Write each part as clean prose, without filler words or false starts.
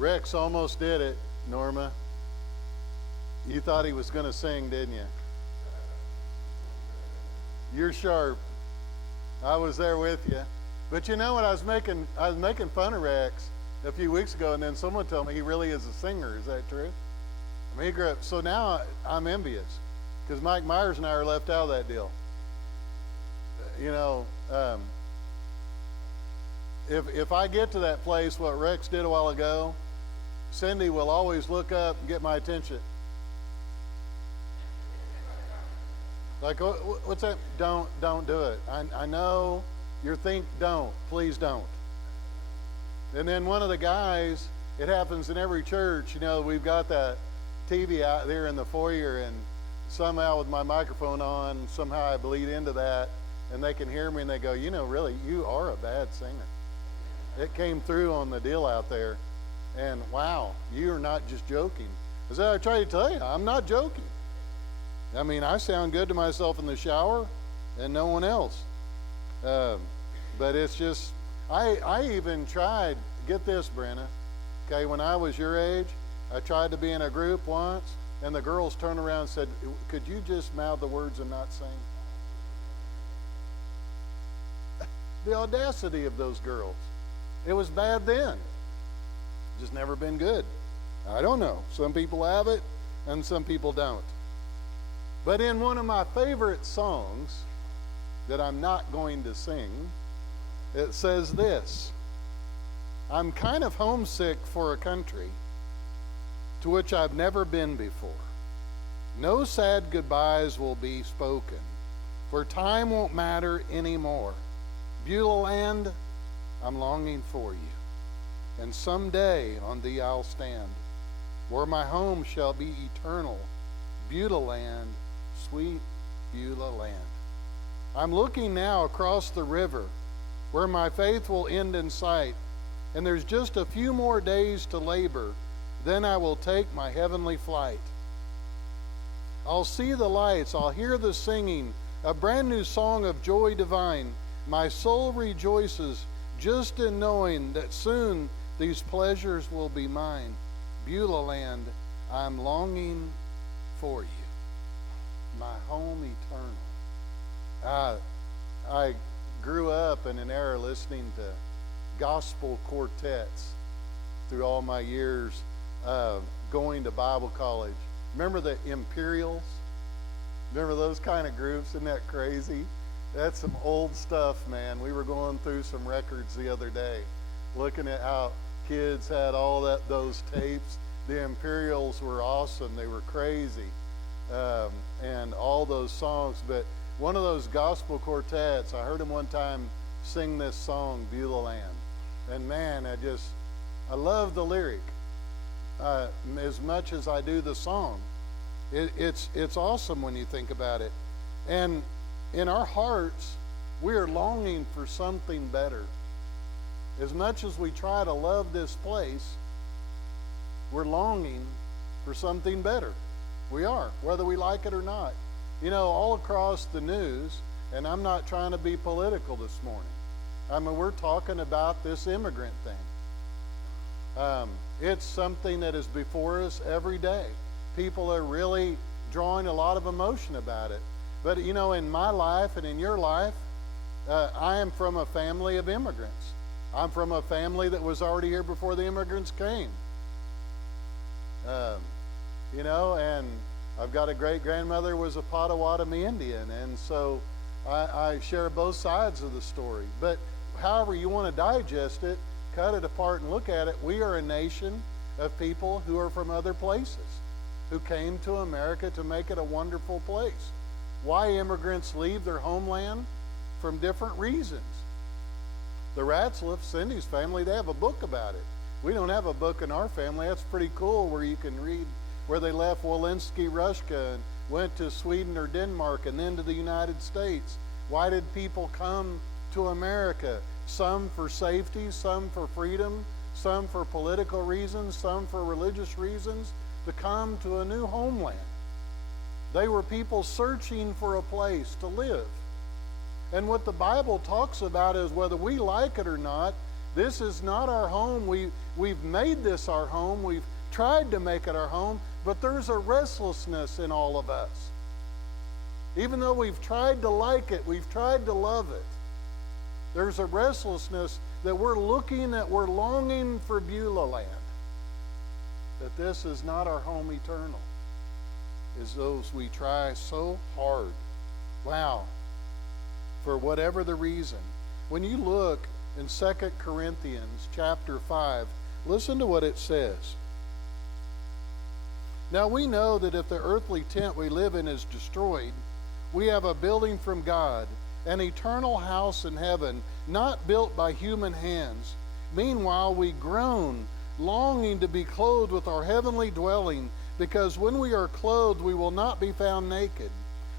Rex almost did it, Norma. You thought he was going to sing, didn't you? You're sharp. I was there with you. But you know what? I was making fun of Rex a few weeks ago, and then someone told me he really is a singer. Is that true? I mean, he grew up. So now I'm envious because Mike Myers and I are left out of that deal. You know, if I get to that place, what Rex did a while ago, Cindy will always look up and get my attention. Like, what's that? Don't do it. I know you're don't. Please don't. And then one of the guys, it happens in every church, you know, we've got that TV out there in the foyer, and somehow with my microphone on, somehow I bleed into that, and they can hear me and they go, you know, really, you are a bad singer. It came through on the deal out there, and wow, you are not just joking. As I try to tell you, I'm not joking. I mean, I sound good to myself in the shower and no one else. But it's just, I even tried, get this, Brenna, okay, when I was your age, I tried to be in a group once, and the girls turned around and said, could you just mouth the words and not sing? The audacity of those girls. It was bad then. Just never been good. I don't know. Some people have it, and some people don't. But in one of my favorite songs that I'm not going to sing, it says this: I'm kind of homesick for a country to which I've never been before. No sad goodbyes will be spoken, for time won't matter anymore. Beulah land, I'm longing for you, and someday on thee I'll stand, where my home shall be eternal. Beulah land, sweet Beulah land. I'm looking now across the river, where my faith will end in sight, and there's just a few more days to labor, then I will take my heavenly flight. I'll see the lights, I'll hear the singing, a brand new song of joy divine. My soul rejoices just in knowing that soon these pleasures will be mine. Beulah land, I'm longing for you, my home eternal. I grew up in an era listening to gospel quartets through all my years going to Bible college. Remember the Imperials? Remember those kind of groups? Isn't that crazy? That's some old stuff, man. We were going through some records the other day, looking at how kids had all those tapes. The Imperials were awesome. They were crazy. And all those songs. But one of those gospel quartets, I heard him one time sing this song, Beulah Land. And man, I love the lyric as much as I do the song. It's awesome when you think about it. And in our hearts, we are longing for something better. As much as we try to love this place, we're longing for something better. We are, whether we like it or not. You know, all across the news, and I'm not trying to be political this morning. I mean, we're talking about this immigrant thing. It's something that is before us every day. People are really drawing a lot of emotion about it. But, you know, in my life and in your life, I am from a family of immigrants. I'm from a family that was already here before the immigrants came. You know, and I've got a great-grandmother was a Potawatomi Indian, and so I share both sides of the story. But however you want to digest it, cut it apart and look at it, we are a nation of people who are from other places, who came to America to make it a wonderful place. Why immigrants leave their homeland? From different reasons. The Ratzlaff, Cindy's family, they have a book about it. We don't have a book in our family. That's pretty cool, where you can read where they left Wolinski, Russia, and went to Sweden or Denmark and then to the United States. Why did people come to America? Some for safety, some for freedom, some for political reasons, some for religious reasons, to come to a new homeland. They were people searching for a place to live. And what the Bible talks about is, whether we like it or not, This is not our home. We've made this our home. We've tried to make it our home, but there's a restlessness in all of us. Even though we've tried to like it, we've tried to love it, there's a restlessness that we're longing for Beulah land. That this is not our home eternal. As those we try so hard. Wow. For whatever the reason. When you look in 2 Corinthians chapter 5, listen to what it says. Now we know that if the earthly tent we live in is destroyed, we have a building from God, an eternal house in heaven, not built by human hands. Meanwhile we groan, longing to be clothed with our heavenly dwelling, because when we are clothed we will not be found naked.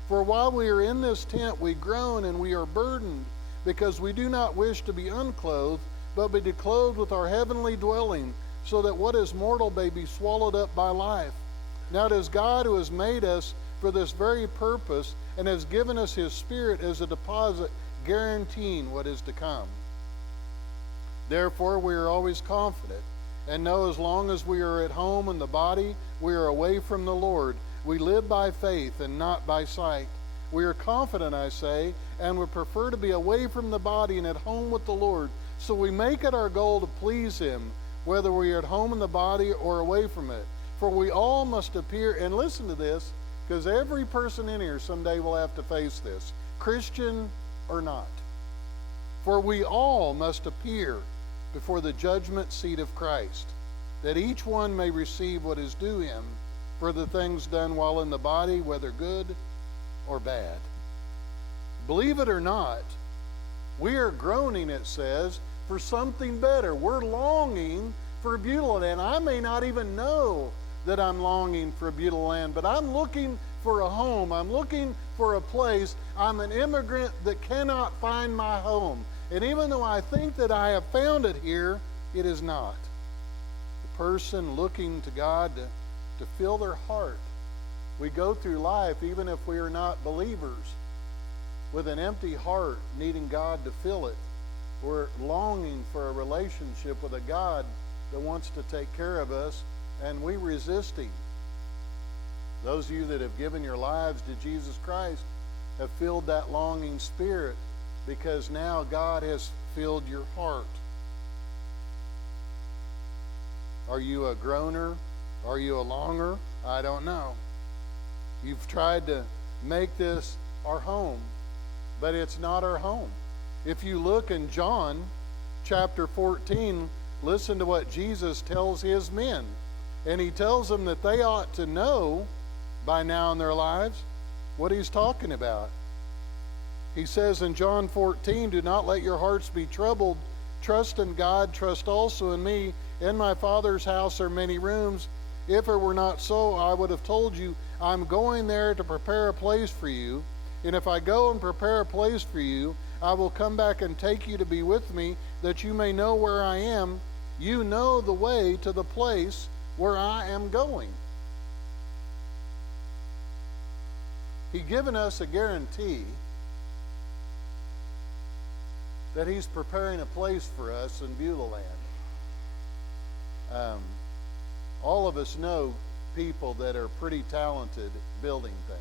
For while we are in this tent we groan and we are burdened, because we do not wish to be unclothed, but be clothed with our heavenly dwelling, so that what is mortal may be swallowed up by life. Now it is God who has made us for this very purpose, and has given us his Spirit as a deposit, guaranteeing what is to come. Therefore we are always confident, and know as long as we are at home in the body, we are away from the Lord. We live by faith and not by sight. We are confident, I say, and would prefer to be away from the body and at home with the Lord. So we make it our goal to please him, whether we are at home in the body or away from it. For we all must appear, and listen to this, because every person in here someday will have to face this, Christian or not. For we all must appear before the judgment seat of Christ, that each one may receive what is due him for the things done while in the body, whether good or bad. Believe it or not, we are groaning, it says, for something better. We're longing for Beulah land. I may not even know that I'm longing for Beulah land, but I'm looking for a home. I'm looking for a place. I'm an immigrant that cannot find my home. And even though I think that I have found it here, it is not. The person looking to God to fill their heart. We go through life, even if we are not believers, with an empty heart, needing God to fill it. We're longing for a relationship with a God that wants to take care of us, and we resist him. Those of you that have given your lives to Jesus Christ have filled that longing spirit, because now God has filled your heart. Are you a groaner? Are you a longer? I don't know. You've tried to make this our home, but it's not our home. If you look in John chapter 14, listen to what Jesus tells his men. And he tells them that they ought to know by now in their lives what he's talking about. He says in John 14, do not let your hearts be troubled. Trust in God, trust also in me. In my Father's house are many rooms. If it were not so, I would have told you, I'm going there to prepare a place for you. And if I go and prepare a place for you, I will come back and take you to be with me, that you may know where I am. You know the way to the place where I am going. He's given us a guarantee that he's preparing a place for us in Beulah land. All of us know people that are pretty talented at building things.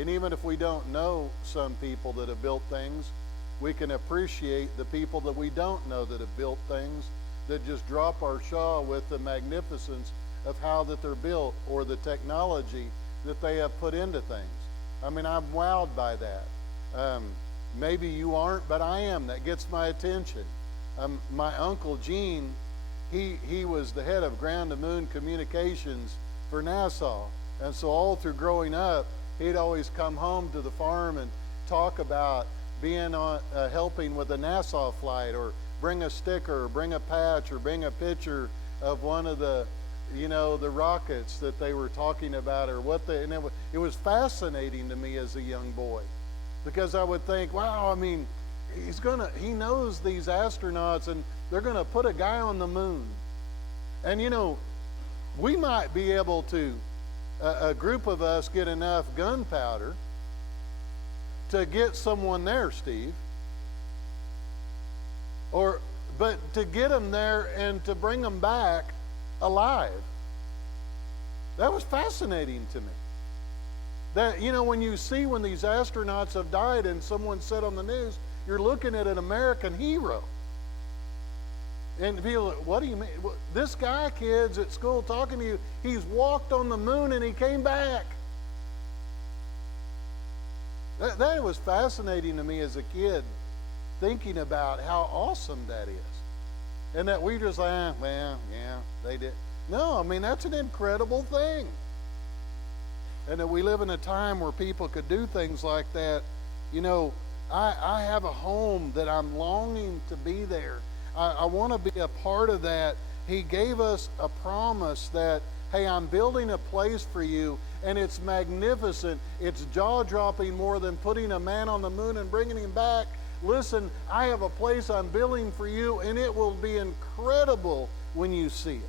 And even if we don't know some people that have built things, we can appreciate the people that we don't know that have built things, that just drop our jaw with the magnificence of how that they're built, or the technology that they have put into things. I mean, I'm wowed by that. Maybe you aren't, but I am. That gets my attention. My uncle Gene, he was the head of ground to moon communications for NASA. And so all through growing up, he'd always come home to the farm and talk about being on, helping with a NASA flight, or bring a sticker, or bring a patch, or bring a picture of one of the, the rockets that they were talking about, or what they, and it was fascinating to me as a young boy, because I would think, wow, I mean, he knows these astronauts, and they're gonna put a guy on the moon. And we might be able to, a group of us, get enough gunpowder to get someone there, Steve. Or but to get them there and to bring them back alive, that was fascinating to me. That, when you see when these astronauts have died and someone said on the news, you're looking at an American hero. And people, what do you mean? This guy, kids, at school talking to you, he's walked on the moon and he came back. That was fascinating to me as a kid, thinking about how awesome that is. And that we just well, yeah, they did. No, I mean, that's an incredible thing. And that we live in a time where people could do things like that. I have a home that I'm longing to be there. I want to be a part of that. He gave us a promise that, hey, I'm building a place for you, and it's magnificent. It's jaw-dropping more than putting a man on the moon and bringing him back. Listen, I have a place I'm building for you, and it will be incredible when you see it.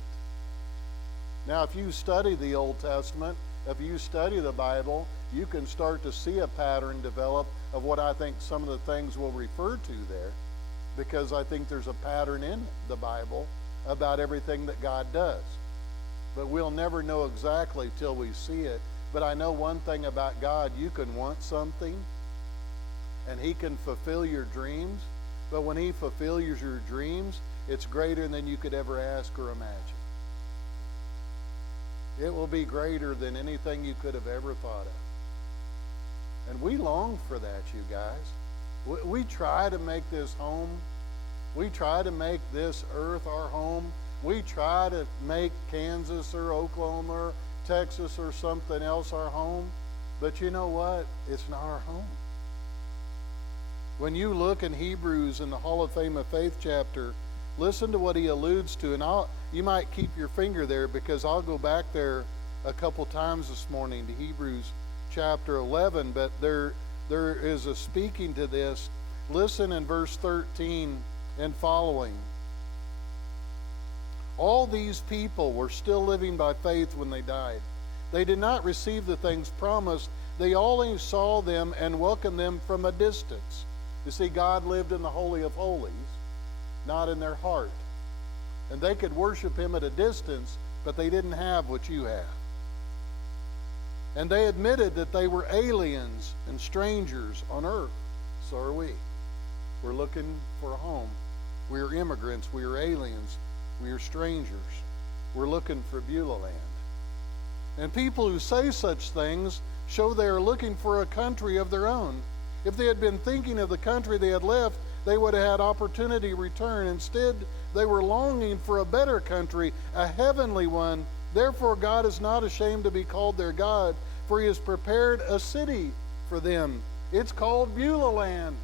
Now, if you study the Old Testament, if you study the Bible, you can start to see a pattern develop of what I think some of the things we'll refer to there, because I think there's a pattern in the Bible about everything that God does. But we'll never know exactly till we see it. But I know one thing about God: you can want something, and He can fulfill your dreams. But when He fulfills your dreams, it's greater than you could ever ask or imagine. It will be greater than anything you could have ever thought of. And we long for that, you guys. We try to make this home. We try to make this earth our home. We try to make Kansas or Oklahoma or Texas or something else our home. But you know what? It's not our home. When you look in Hebrews in the Hall of Fame of Faith chapter, listen to what he alludes to. And you might keep your finger there, because I'll go back there a couple times this morning to Hebrews chapter 11. But there is a speaking to this. Listen in verse 13 and following. All these people were still living by faith when they died. They did not receive the things promised. They only saw them and welcomed them from a distance. You see, God lived in the Holy of Holies, not in their heart. And they could worship Him at a distance, but they didn't have what you have. And they admitted that they were aliens and strangers on earth. So are we. We're looking for a home. We are immigrants. We are aliens. We are strangers. We're looking for Beulah land. And people who say such things show they are looking for a country of their own. If they had been thinking of the country they had left, they would have had opportunity to return. Instead, they were longing for a better country, a heavenly one. Therefore, God is not ashamed to be called their God, for He has prepared a city for them. It's called Beulah land.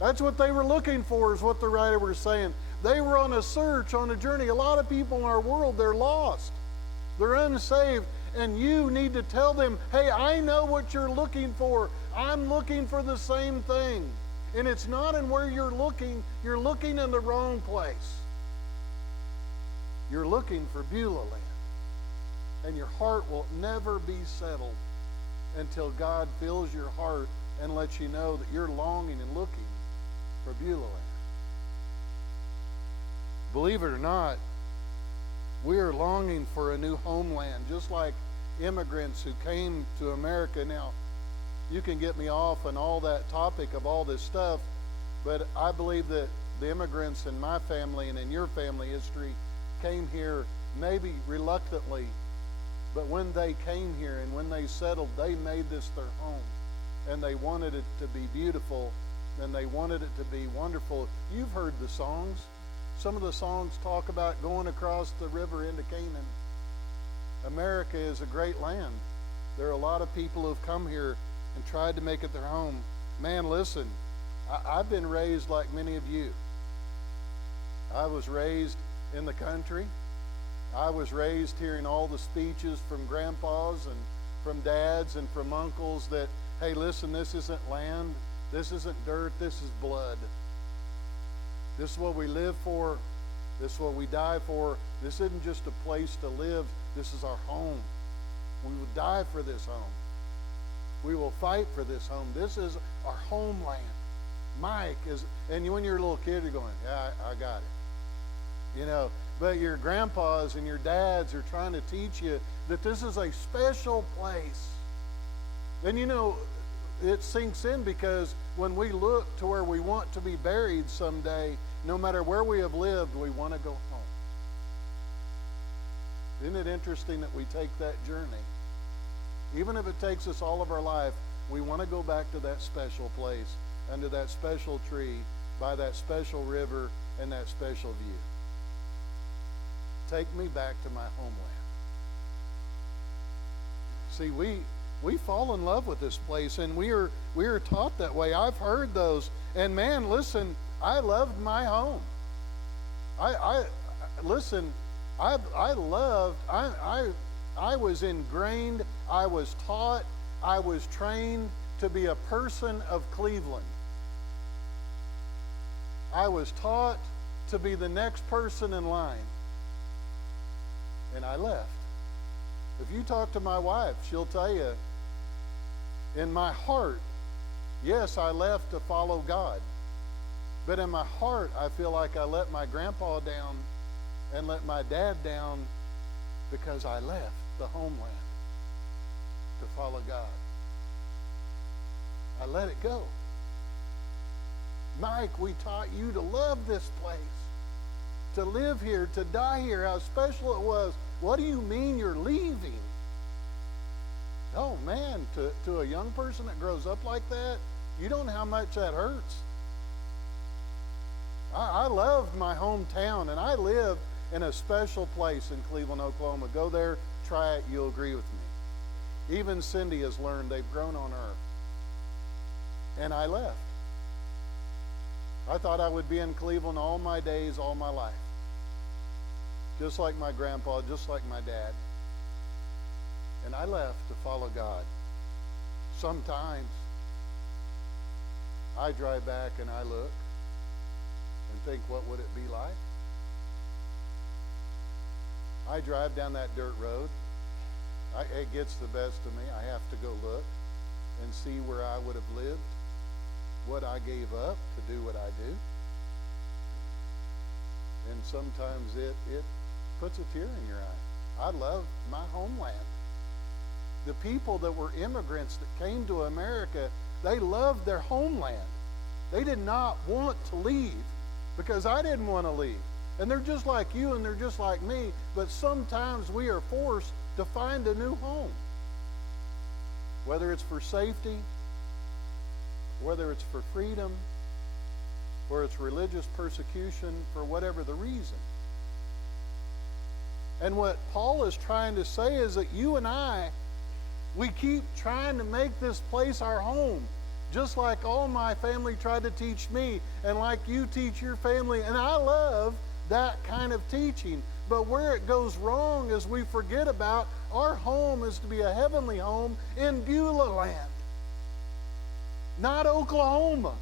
That's what they were looking for, is what the writer was saying. They were on a search, on a journey. A lot of people in our world, they're lost. They're unsaved. And you need to tell them, hey, I know what you're looking for. I'm looking for the same thing. And it's not in where you're looking in the wrong place. You're looking for Beulah land. And your heart will never be settled until God fills your heart and lets you know that you're longing and looking for Beulah land. Believe it or not, we are longing for a new homeland, just like immigrants who came to America. Now, you can get me off on all that topic of all this stuff, but I believe that the immigrants in my family and in your family history came here maybe reluctantly, but when they came here and when they settled, they made this their home, and they wanted it to be beautiful, and they wanted it to be wonderful. You've heard the songs. Some of the songs talk about going across the river into Canaan. America is a great land. There are a lot of people who have come here and tried to make it their home. Man, listen, I've been raised like many of you. I was raised in the country. I was raised hearing all the speeches from grandpas and from dads and from uncles that, hey, listen, this isn't land, this isn't dirt, this is blood. This is what we live for. This is what we die for. This isn't just a place to live. This is our home. We will die for this home. We will fight for this home. This is our homeland. Mike is, and when you're a little kid, you're going, yeah, I got it. But your grandpas and your dads are trying to teach you that this is a special place. And it sinks in, because when we look to where we want to be buried someday, no matter where we have lived, we want to go home. Isn't it interesting that we take that journey? Even if it takes us all of our life, we want to go back to that special place, under that special tree, by that special river, and that special view. Take me back to my homeland. See, we fall in love with this place, and we are taught that way. I've heard those, and man, listen, I loved my home. I was ingrained, I was taught, I was trained to be a person of Cleveland. I was taught to be the next person in line. And I left. If you talk to my wife, she'll tell you, in my heart, yes, I left to follow God. But in my heart, I feel like I let my grandpa down and let my dad down, because I left the homeland to follow God. I let it go. Mike, we taught you to love this place, to live here, to die here, how special it was. What do you mean you're leaving? Oh man, to a young person that grows up like that, you don't know how much that hurts. I loved my hometown, and I lived in a special place in Cleveland, Oklahoma. Go there, try it, you'll agree with me. Even Cindy has learned they've grown on earth. And I left. I thought I would be in Cleveland all my days, all my life. Just like my grandpa, just like my dad. And I left to follow God. Sometimes I drive back and I look and think, what would it be like? I drive down that dirt road. It gets the best of me. I have to go look and see where I would have lived, what I gave up to do what I do. And sometimes it puts a tear in your eye. I love my homeland. The people that were immigrants that came to America, they loved their homeland. They did not want to leave, because I didn't want to leave. And they're just like you, and they're just like me, but sometimes we are forced to find a new home. Whether it's for safety, whether it's for freedom, or it's religious persecution, for whatever the reason. And what Paul is trying to say is that you and I, we keep trying to make this place our home, just like all my family tried to teach me, and like you teach your family. And I love that kind of teaching. But where it goes wrong is we forget about our home is to be a heavenly home in Beulah land, not Oklahoma,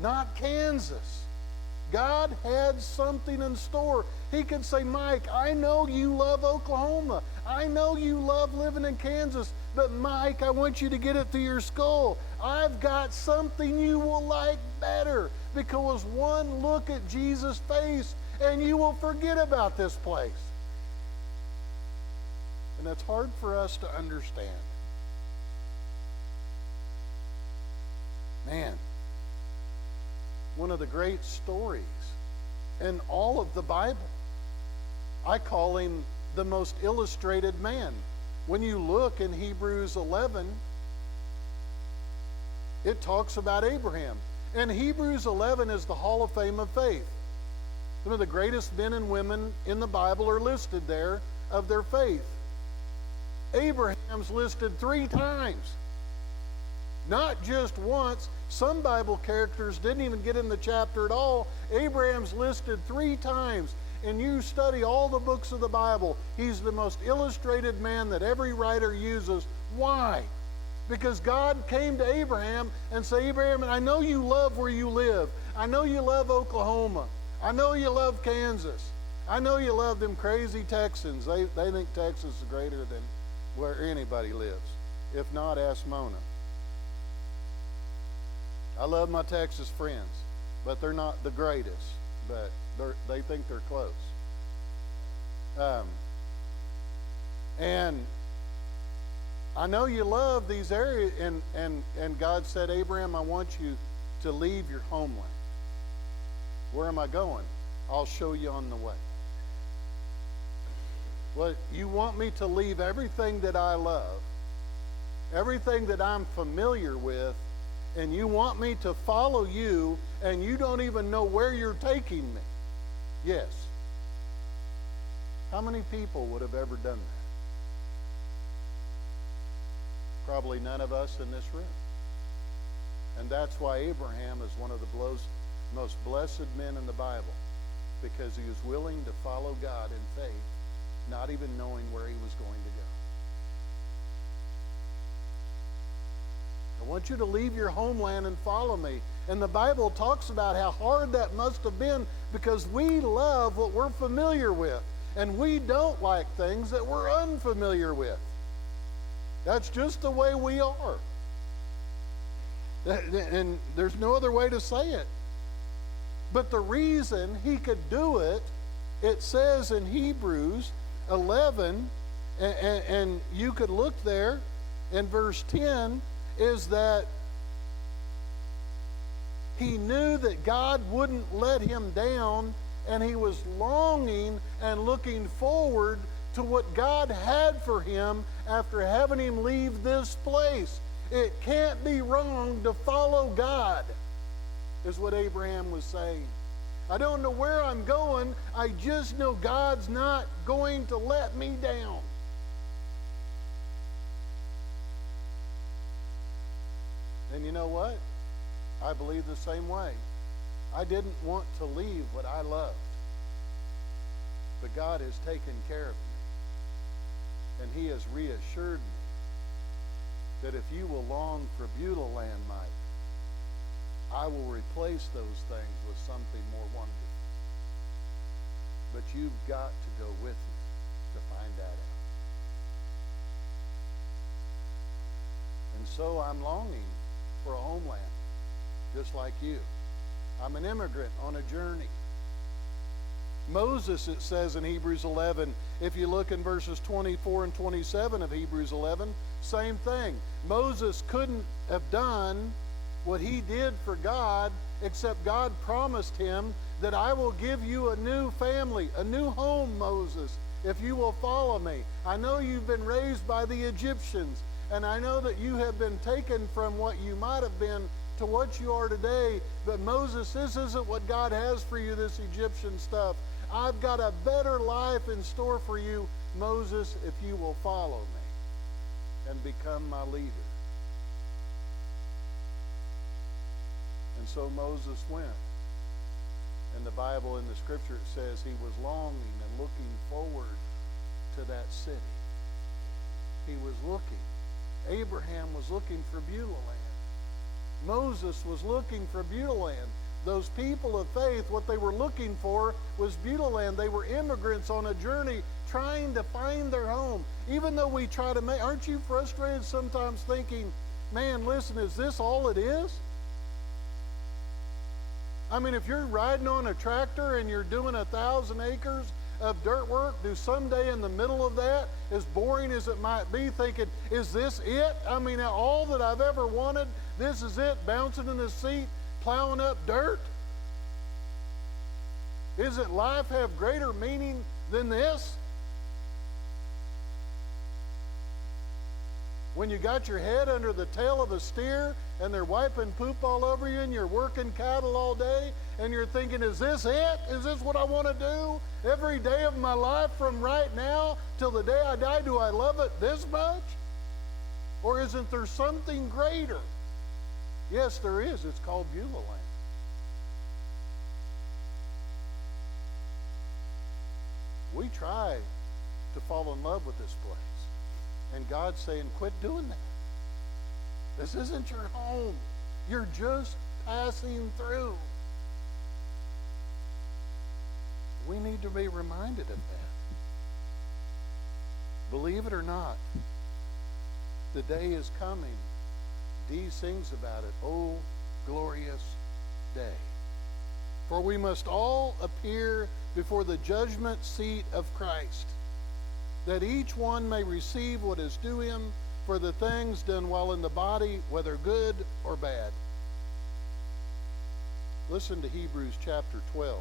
not Kansas. God had something in store. He could say, Mike, I know you love Oklahoma. I know you love living in Kansas. But Mike, I want you to get it through your skull. I've got something you will like better. Because one look at Jesus' face and you will forget about this place. And that's hard for us to understand. Man, one of the great stories in all of the Bible. I call him the most illustrated man. When you look in Hebrews 11, it talks about Abraham. And Hebrews 11 is the Hall of Fame of faith. Some of the greatest men and women in the Bible are listed there of their faith. Abraham's listed 3 times. Not just once. Some Bible characters didn't even get in the chapter at all. Abraham's listed 3 times. And you study all the books of the Bible, he's the most illustrated man that every writer uses. Why? Because God came to Abraham and said, Abraham, I know you love where you live. I know you love Oklahoma. I know you love Kansas. I know you love them crazy Texans. They think Texas is greater than where anybody lives. If not, ask Mona. I love my Texas friends, but they're not the greatest, but they think they're close. And I know you love these areas, and God said, Abraham, I want you to leave your homeland. Where am I going? I'll show you on the way. Well, you want me to leave everything that I love, everything that I'm familiar with, and you want me to follow you, and you don't even know where you're taking me? Yes. How many people would have ever done that? Probably none of us in this room. And that's why Abraham is one of the most blessed men in the Bible, because he was willing to follow God in faith, not even knowing where he was going to go. I want you to leave your homeland and follow me. And the Bible talks about how hard that must have been, because we love what we're familiar with, and we don't like things that we're unfamiliar with. That's just the way we are. And there's no other way to say it. But the reason he could do it, it says in Hebrews 11, and you could look there in verse 10, is that he knew that God wouldn't let him down, and he was longing and looking forward to what God had for him after having him leave this place. It can't be wrong to follow God, is what Abraham was saying. I don't know where I'm going. I just know God's not going to let me down. And you know what? I believe the same way. I didn't want to leave what I loved. But God has taken care of me. And he has reassured me that if you will long for Beulah land, Mike, I will replace those things with something more wonderful. But you've got to go with me to find that out. And so I'm longing for a homeland, just like you. I'm an immigrant on a journey. Moses, it says in Hebrews 11, if you look in verses 24 and 27 of Hebrews 11, same thing. Moses couldn't have done what he did for God, except God promised him that I will give you a new family, a new home, Moses, if you will follow me. I know you've been raised by the Egyptians, and I know that you have been taken from what you might have been to what you are today, but Moses, this isn't what God has for you, this Egyptian stuff. I've got a better life in store for you, Moses, if you will follow me and become my leader. And so Moses went. In the Bible, in the scripture, it says he was longing and looking forward to that city. He was looking. Abraham was looking for Beulah land. Moses was looking for Beulah land. Those people of faith, what they were looking for was Beulah land. They were immigrants on a journey trying to find their home. Even though we try to make, aren't you frustrated sometimes thinking, man, listen, is this all it is? I mean, if you're riding on a tractor and you're doing 1,000 acres of dirt work, do someday in the middle of that, as boring as it might be, thinking, is this it? I mean, all that I've ever wanted, this is it, bouncing in the seat, plowing up dirt? Isn't life have greater meaning than this? When you got your head under the tail of a steer and they're wiping poop all over you and you're working cattle all day and you're thinking, is this it? Is this what I want to do every day of my life from right now till the day I die? Do I love it this much? Or isn't there something greater? Yes, there is. It's called Beulah land. We try to fall in love with this place. And God's saying, quit doing that. This isn't your home. You're just passing through. We need to be reminded of that. Believe it or not, The day is coming. Dee sings about it. Oh, glorious day. For we must all appear before the judgment seat of Christ, that each one may receive what is due him for the things done while in the body, whether good or bad. Listen to Hebrews chapter 12.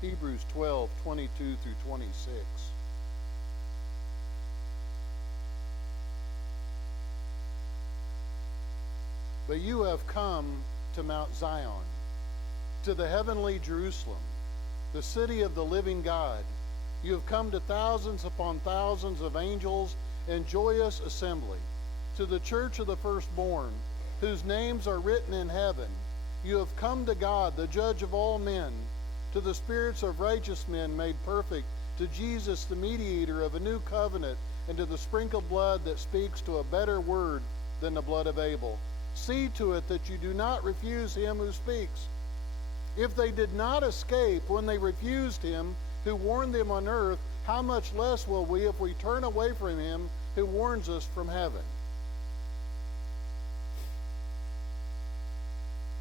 Hebrews 12, 22 through 26. But you have come to Mount Zion, to the heavenly Jerusalem, the city of the living God. You have come to thousands upon thousands of angels in joyous assembly, to the church of the firstborn, whose names are written in heaven. You have come to God, the judge of all men, to the spirits of righteous men made perfect, to Jesus, the mediator of a new covenant, and to the sprinkled blood that speaks to a better word than the blood of Abel. See to it that you do not refuse him who speaks. If they did not escape when they refused him who warned them on earth, how much less will we if we turn away from him who warns us from heaven?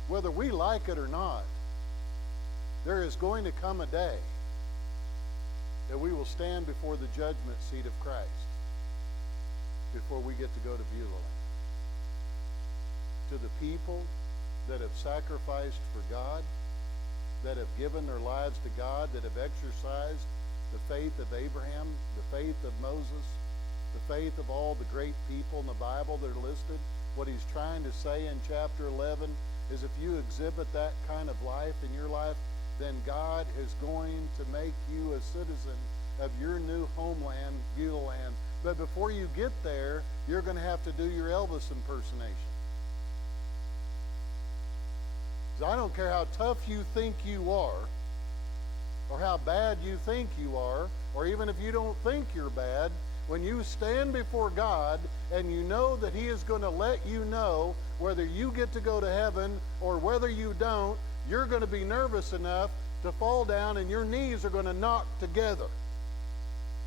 Whether we like it or not, there is going to come a day that we will stand before the judgment seat of Christ before we get to go to Beulah. To the people that have sacrificed for God, that have given their lives to God, that have exercised the faith of Abraham, the faith of Moses, the faith of all the great people in the Bible that are listed. What he's trying to say in chapter 11 is if you exhibit that kind of life in your life, then God is going to make you a citizen of your new homeland, Beulah land. But before you get there, you're going to have to do your Elvis impersonation. I don't care how tough you think you are, or how bad you think you are, or even if you don't think you're bad, when you stand before God and you know that he is going to let you know whether you get to go to heaven or whether you don't, you're going to be nervous enough to fall down and your knees are going to knock together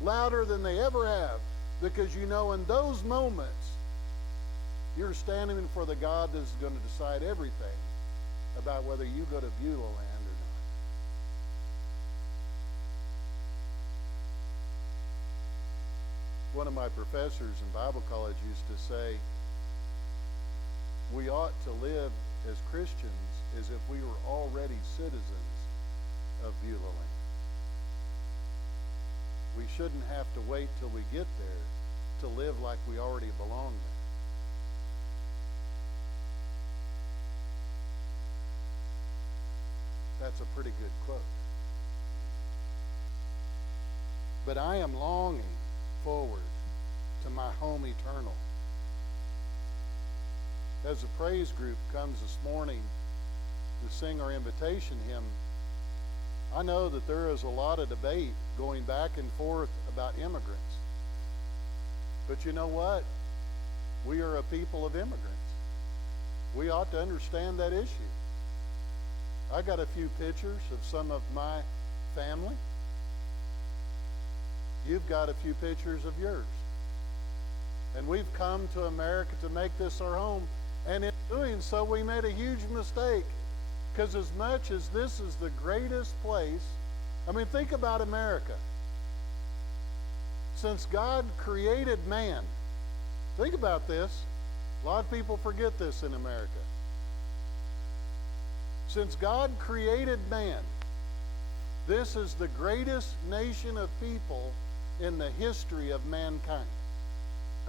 louder than they ever have, because you know in those moments you're standing before the God that is going to decide everything about whether you go to Beulah land or not. One of my professors in Bible college used to say, we ought to live as Christians as if we were already citizens of Beulah land. We shouldn't have to wait till we get there to live like we already belong there. That's a pretty good quote. But I am longing forward to my home eternal. As the praise group comes this morning to sing our invitation hymn, I know that there is a lot of debate going back and forth about immigrants. But you know what? We are a people of immigrants. We ought to understand that issue. I got a few pictures of some of my family. You've got a few pictures of yours. And we've come to America to make this our home. And in doing so, we made a huge mistake. Because as much as this is the greatest place, I mean, think about America. Since God created man, think about this. A lot of people forget this in America. Since God created man, this is the greatest nation of people in the history of mankind,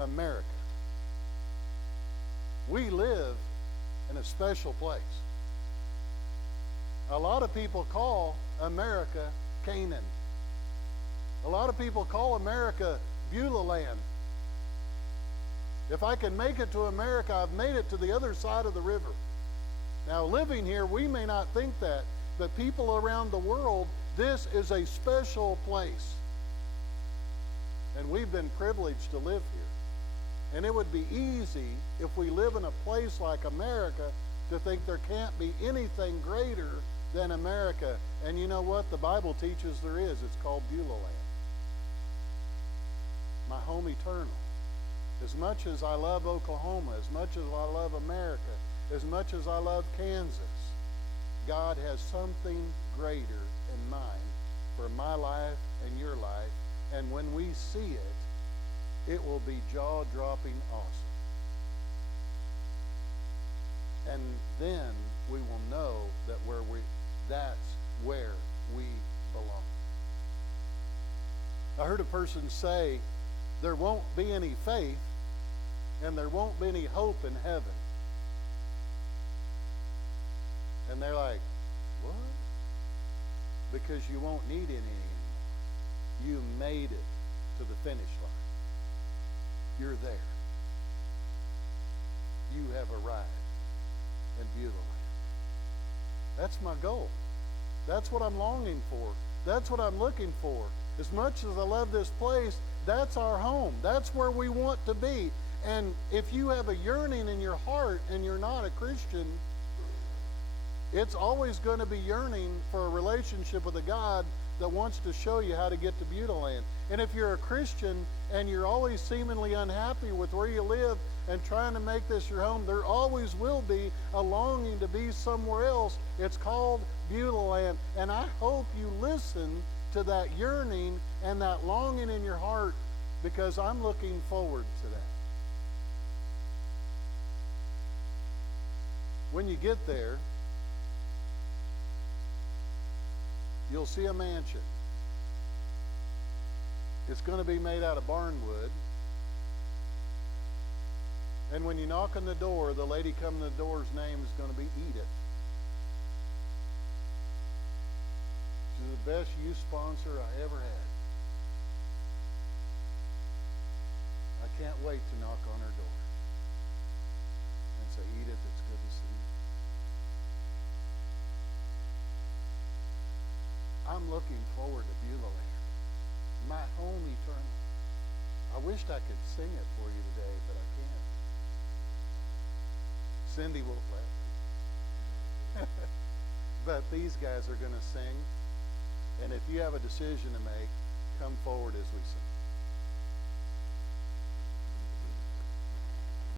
America. We live in a special place. A lot of people call America Canaan. A lot of people call America Beulah land. If I can make it to America, I've made it to the other side of the river. Now, living here, we may not think that, but people around the world, this is a special place. And we've been privileged to live here. And it would be easy, if we live in a place like America, to think there can't be anything greater than America. And you know what? The Bible teaches there is. It's called Beulah Land. My home eternal. As much as I love Oklahoma, as much as I love America, as much as I love Kansas, God has something greater in mind for my life and your life. And when we see it, it will be jaw-dropping awesome. And then we will know that that's where we belong. I heard a person say, there won't be any faith and there won't be any hope in heaven. And they're like, what? Because you won't need any anymore. You made it to the finish line. You're there. You have arrived in Beulah Land. That's my goal. That's what I'm longing for. That's what I'm looking for. As much as I love this place, that's our home. That's where we want to be. And if you have a yearning in your heart and you're not a Christian, it's always going to be yearning for a relationship with a God that wants to show you how to get to Beulah Land. And if you're a Christian and you're always seemingly unhappy with where you live and trying to make this your home, there always will be a longing to be somewhere else. It's called Beulah Land. And I hope you listen to that yearning and that longing in your heart, because I'm looking forward to that. When you get there, you'll see a mansion. It's going to be made out of barnwood. And when you knock on the door, the lady coming to the door's name is going to be Edith. She's the best youth sponsor I ever had. I can't wait to knock on her door and say, Edith, it's good to see you. I'm looking forward to Beulah Land, my home eternal. I wished I could sing it for you today, but I can't. Cindy won't let me. But these guys are going to sing. And if you have a decision to make, come forward as we sing.